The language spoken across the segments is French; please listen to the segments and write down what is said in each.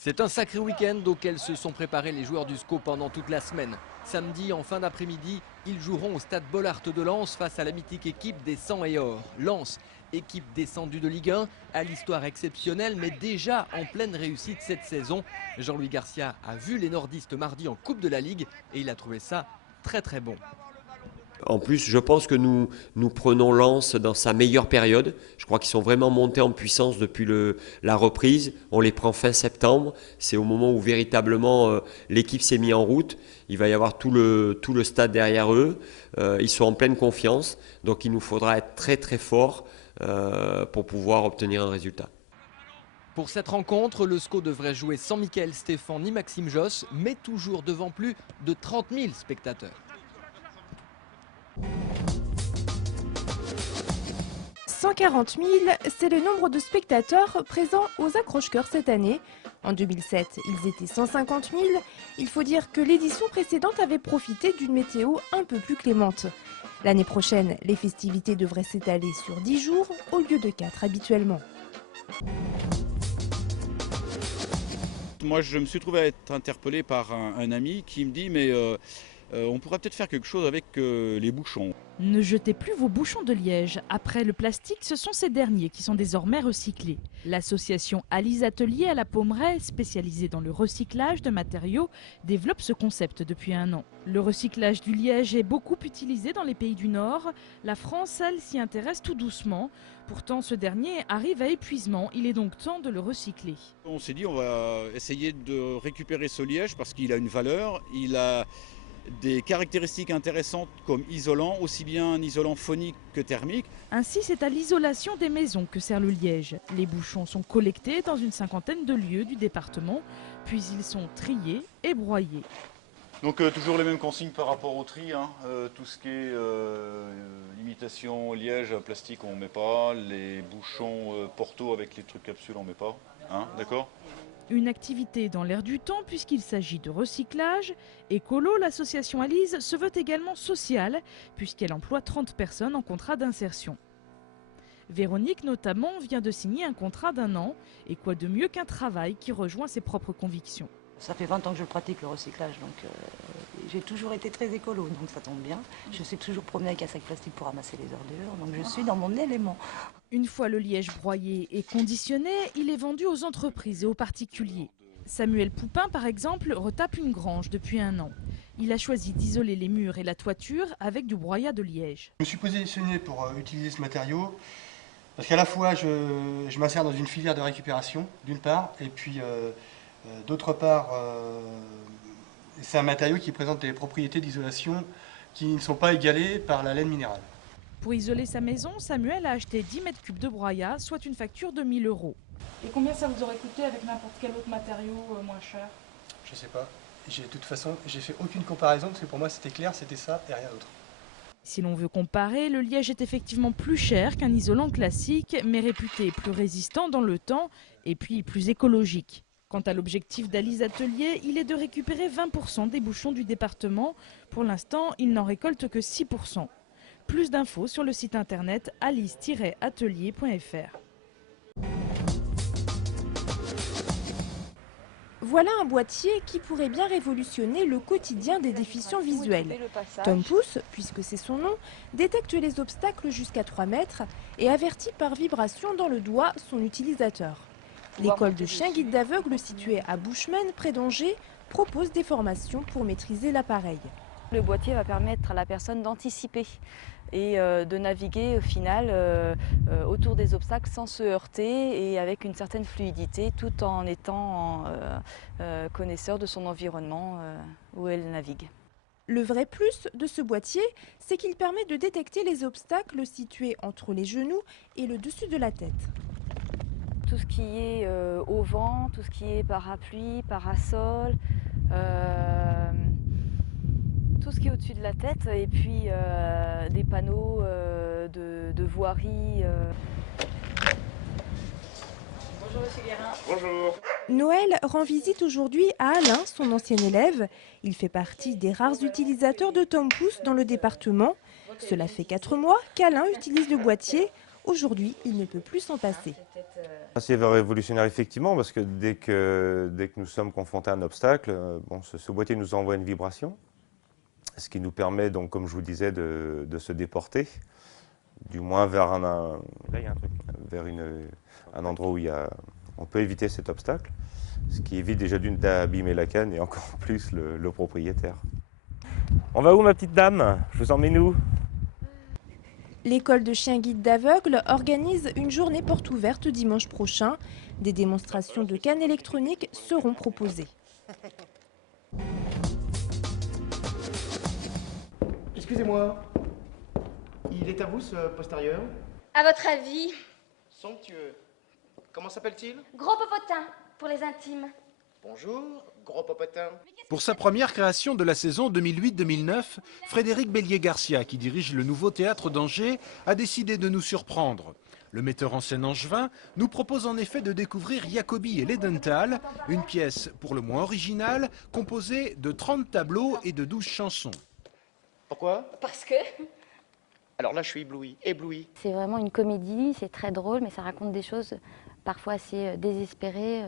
C'est un sacré week-end auquel se sont préparés les joueurs du SCO pendant toute la semaine. Samedi, en fin d'après-midi, ils joueront au stade Bollaert de Lens face à la mythique équipe des 100 et or. Lens, équipe descendue de Ligue 1, à l'histoire exceptionnelle mais déjà en pleine réussite cette saison. Jean-Louis Garcia a vu les nordistes mardi en Coupe de la Ligue et il a trouvé ça très bon. En plus, je pense que nous prenons Lens dans sa meilleure période. Je crois qu'ils sont vraiment montés en puissance depuis la reprise. On les prend fin septembre. C'est au moment où véritablement l'équipe s'est mise en route. Il va y avoir tout le stade derrière eux. Ils sont en pleine confiance. Donc il nous faudra être très fort pour pouvoir obtenir un résultat. Pour cette rencontre, le SCO devrait jouer sans Mickaël Stéphane ni Maxime Josse, mais toujours devant plus de 30 000 spectateurs. 140 000, c'est le nombre de spectateurs présents aux accroche-cœurs cette année. En 2007, ils étaient 150 000. Il faut dire que l'édition précédente avait profité d'une météo un peu plus clémente. L'année prochaine, les festivités devraient s'étaler sur 10 jours au lieu de 4 habituellement. Moi, je me suis trouvé à être interpellé par un ami qui me dit mais on pourrait peut-être faire quelque chose avec les bouchons. Ne jetez plus vos bouchons de liège. Après le plastique, ce sont ces derniers qui sont désormais recyclés. L'association Alice Atelier à la Pommeraye, spécialisée dans le recyclage de matériaux, développe ce concept depuis un an. Le recyclage du liège est beaucoup utilisé dans les pays du Nord. La France, elle, s'y intéresse tout doucement. Pourtant, ce dernier arrive à épuisement. Il est donc temps de le recycler. On s'est dit on va essayer de récupérer ce liège parce qu'il a une valeur, il a des caractéristiques intéressantes comme isolant, aussi bien un isolant phonique que thermique. Ainsi, c'est à l'isolation des maisons que sert le liège. Les bouchons sont collectés dans une cinquantaine de lieux du département, puis ils sont triés et broyés. Donc toujours les mêmes consignes par rapport au tri, hein. Tout ce qui est imitation liège, plastique on ne met pas, les bouchons Porto avec les trucs capsules on ne met pas, hein, d'accord ? Une activité dans l'air du temps puisqu'il s'agit de recyclage. Écolo, l'association Alice se veut également sociale puisqu'elle emploie 30 personnes en contrat d'insertion. Véronique notamment vient de signer un contrat d'1 an et quoi de mieux qu'un travail qui rejoint ses propres convictions. Ça fait 20 ans que je pratique le recyclage, donc j'ai toujours été très écolo, donc ça tombe bien. Je suis toujours promenée avec un sac plastique pour ramasser les ordures, donc je suis dans mon élément. Une fois le liège broyé et conditionné, il est vendu aux entreprises et aux particuliers. Samuel Poupin, par exemple, retape une grange depuis 1 an. Il a choisi d'isoler les murs et la toiture avec du broyat de liège. Je me suis positionné pour utiliser ce matériau parce qu'à la fois je m'insère dans une filière de récupération, d'une part, et puis d'autre part, c'est un matériau qui présente des propriétés d'isolation qui ne sont pas égalées par la laine minérale. Pour isoler sa maison, Samuel a acheté 10 mètres cubes de broyat, soit une facture de 1 000 €. Et combien ça vous aurait coûté avec n'importe quel autre matériau moins cher? Je sais pas. De toute façon, j'ai fait aucune comparaison parce que pour moi c'était clair, c'était ça et rien d'autre. Si l'on veut comparer, le liège est effectivement plus cher qu'un isolant classique, mais réputé plus résistant dans le temps et puis plus écologique. Quant à l'objectif d'Alice Atelier, il est de récupérer 20% des bouchons du département. Pour l'instant, il n'en récolte que 6%. Plus d'infos sur le site internet alice-atelier.fr. Voilà un boîtier qui pourrait bien révolutionner le quotidien des déficients visuels. Tom Pouce, puisque c'est son nom, détecte les obstacles jusqu'à 3 mètres et avertit par vibration dans le doigt son utilisateur. L'école de chiens guides d'aveugles située à Bushman, près d'Angers, propose des formations pour maîtriser l'appareil. Le boîtier va permettre à la personne d'anticiper et de naviguer au final autour des obstacles sans se heurter et avec une certaine fluidité tout en étant connaisseur de son environnement où elle navigue. Le vrai plus de ce boîtier, c'est qu'il permet de détecter les obstacles situés entre les genoux et le dessus de la tête. Tout ce qui est au vent, tout ce qui est parapluie, parasol, tout ce qui est au-dessus de la tête et puis des panneaux de voirie. Bonjour Monsieur Guérin. Bonjour. Noël rend visite aujourd'hui à Alain, son ancien élève. Il fait partie des rares utilisateurs de Tom Pouce dans le département. Cela fait 4 mois qu'Alain utilise le boîtier Aujourd'hui, il ne peut plus s'en passer. C'est révolutionnaire effectivement, parce que dès que nous sommes confrontés à un obstacle, ce boîtier nous envoie une vibration, ce qui nous permet donc, comme je vous disais, de se déporter, du moins vers un endroit où on peut éviter cet obstacle, ce qui évite déjà d'abîmer la canne et encore plus le propriétaire. On va où, ma petite dame? Je vous emmène où? L'école de chiens guides d'aveugles organise une journée porte ouverte dimanche prochain. Des démonstrations de cannes électroniques seront proposées. Excusez-moi, il est à vous ce postérieur? À votre avis? Somptueux. Comment s'appelle-t-il? Gros popotin, pour les intimes. Bonjour, gros popotin. Pour sa première création de la saison 2008-2009, Frédéric Bélier-Garcia, qui dirige le nouveau théâtre d'Angers, a décidé de nous surprendre. Le metteur en scène angevin nous propose en effet de découvrir Jacobi et l'Edental, une pièce pour le moins originale, composée de 30 tableaux et de 12 chansons. Pourquoi? Parce que... Alors là, je suis ébloui. C'est vraiment une comédie, c'est très drôle, mais ça raconte des choses parfois assez désespérées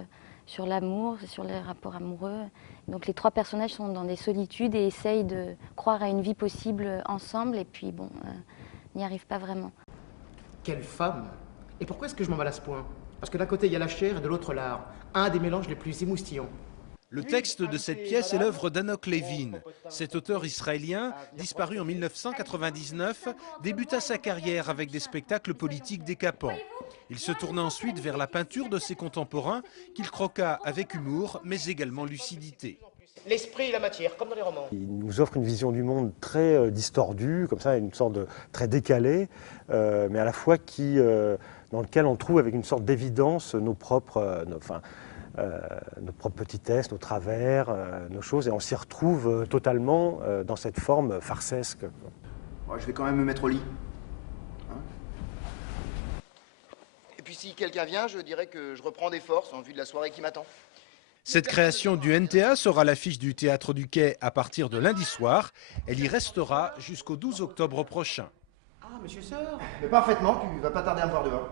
sur l'amour, sur les rapports amoureux. Donc les trois personnages sont dans des solitudes et essayent de croire à une vie possible ensemble, et puis bon, n'y arrivent pas vraiment. Quelle femme! Et pourquoi est-ce que je m'emballe à ce point? Parce que d'un côté, il y a la chair et de l'autre l'art. Un des mélanges les plus émoustillants. Le texte de cette pièce est l'œuvre d'Hanok Levin. Cet auteur israélien, disparu en 1999, débuta sa carrière avec des spectacles politiques décapants. Il se tourna ensuite vers la peinture de ses contemporains, qu'il croqua avec humour, mais également lucidité. L'esprit et la matière, comme dans les romans. Il nous offre une vision du monde très distordue, comme ça, une sorte de très décalée, mais à la fois dans lequel on trouve avec une sorte d'évidence nos propres petitesses, nos travers, nos choses, et on s'y retrouve totalement dans cette forme farcesque. Ouais, je vais quand même me mettre au lit. Hein? Et puis si quelqu'un vient, je dirais que je reprends des forces en vue de la soirée qui m'attend. Cette création du NTA sera à l'affiche du Théâtre du Quai à partir de lundi soir. Elle y restera jusqu'au 12 octobre prochain. Ah, monsieur Sœur? Mais parfaitement, tu vas pas tarder à me voir dehors.